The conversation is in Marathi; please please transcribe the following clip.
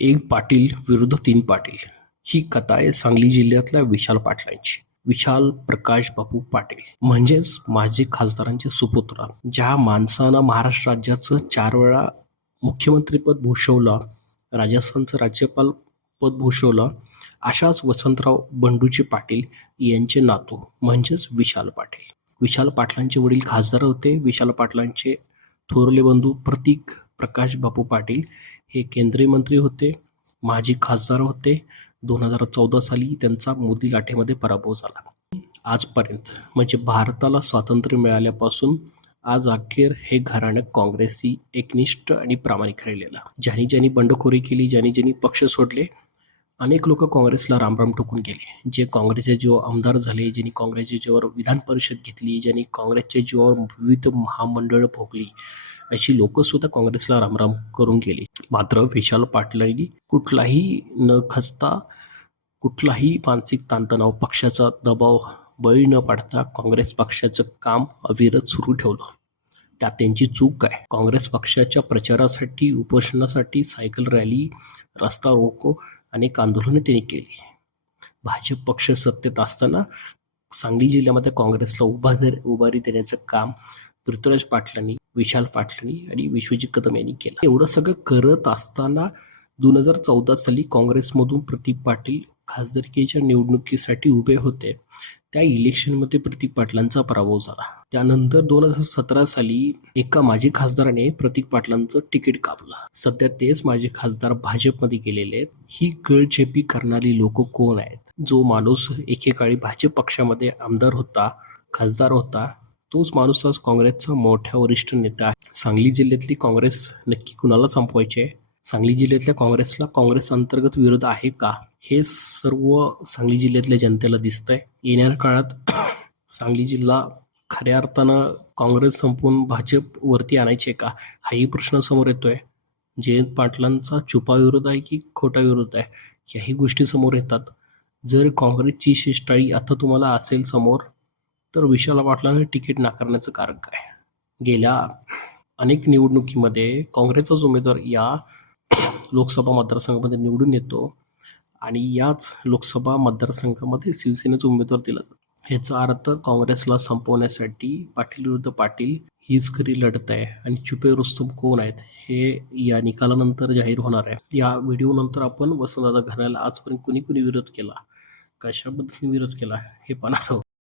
एक पाटील विरुद्ध तीन पाटील. ही कथा आहे सांगली जिल्ह्यातल्या विशाल पाटलांची. विशाल प्रकाश बापू पाटील. म्हणजेच माजी खासदारांचे सुपुत्र. ज्या माणसानं महाराष्ट्र राज्याचं चार वेळा मुख्यमंत्रीपद भूषवलं राजस्थानचं राज्यपाल पद भूषवलं अशाच वसंतराव बंडूचे पाटील यांचे नातू म्हणजेच विशाल पाटील. विशाल पाटलांचे वडील खासदार होते. विशाल पाटलांचे थोरले बंधू प्रतीक प्रकाश बापू पाटील हे केंद्रीय मंत्री होते माजी खासदार होते. दोन हजार चौदा साली त्यांचा मोदी लाटेमध्ये पराभव झाला. आजपर्यंत म्हणजे भारताला स्वातंत्र्य मिळाल्यापासून आज अखेर हे घराणं काँग्रेसी एकनिष्ठ आणि प्रामाणिक राहिलेलं. ज्यांनी ज्यांनी बंडखोरी केली ज्यांनी ज्यांनी पक्ष सोडले अनेक लोक काँग्रेसला रामराम ठोकून गेले. जे काँग्रेसचे जीवावर आमदार झाले ज्यांनी काँग्रेसच्या जीवावर विधान परिषद घेतली ज्यांनी काँग्रेसच्या जीवावर विविध महामंडळं भोगली अशी लोकंसुद्धा काँग्रेसला रामराम करून गेली. मात्र विशाल पाटलांनी कुठलाही न खचता कुठलाही मानसिक ताणतणाव पक्षाचा दबाव बळी न पाडता काँग्रेस पक्षाचं काम अविरत सुरू ठेवलं. त्यात त्यांची चूक काय? काँग्रेस पक्षाच्या प्रचारासाठी उपोषणासाठी सायकल रॅली रस्ता रोको अनेक आंदोलनं त्यांनी केली. भाजप पक्ष सत्तेत असताना सांगली जिल्ह्यामध्ये काँग्रेसला उभा उभारी देण्याचं काम पृथ्वीराज पाटलांनी विशाल पाटलांनी आणि विश्वजित कदम यांनी केलं. एवढं सगळं करत असताना दोन हजार चौदा साली काँग्रेसमधून प्रतीक पाटील खासदारकीच्या निवडणुकीसाठी उभे होते. त्या इलेक्शनमध्ये प्रतीक पाटलांचा पराभव झाला. त्यानंतर दोन हजार सतरा साली एका माजी खासदाराने प्रतीक पाटलांचं तिकीट कापलं. सध्या तेच माजी खासदार भाजपमध्ये गेलेले आहेत. ही गळचेपी करणारी लोक कोण आहेत? जो माणूस एकेकाळी भाजप पक्षामध्ये आमदार होता खासदार होता तोच माणूस आज काँग्रेसचा मोठ्या वरिष्ठ नेता आहे. सांगली जिल्ह्यातली काँग्रेस नक्की कुणाला संपवायची आहे? सांगली जिल्ह्यातल्या काँग्रेसला काँग्रेस अंतर्गत विरोध आहे का? हे सर्व सांगली जिल्ह्यातल्या जनतेला दिसतंय. येणाऱ्या काळात सांगली जिल्हा खऱ्या अर्थानं काँग्रेस संपून भाजप वरती आणायचे का? हाही प्रश्न समोर येतोय. जयंत पाटलांचा छुपा विरोध आहे की खोटा विरोध आहे? याही गोष्टी समोर येतात. जर काँग्रेसची शिष्टाळी आता तुम्हाला असेल समोर तर विशाल पाटलांना तिकीट नाकारण्याचं कारण काय? गेल्या अनेक निवडणुकीमध्ये काँग्रेसचाच उमेदवार या लोकसभा मतदारसंघामध्ये निवडून येतो आणि याच लोकसभा मतदारसंघामध्ये शिवसेनेचा उमेदवार दिला जातो. ह्याचा अर्थ काँग्रेसला संपवण्यासाठी पाटील विरुद्ध पाटील हीच खरी लढत आहे आणि छुपे रुस्तम कोण आहेत हे या निकालानंतर जाहीर होणार आहे. या व्हिडिओनंतर आपण वसंतदादा घराला आजपर्यंत कुणी कुणी विरोध केला? कशाबद्दल विरोध केला हे पाहणार आहोत.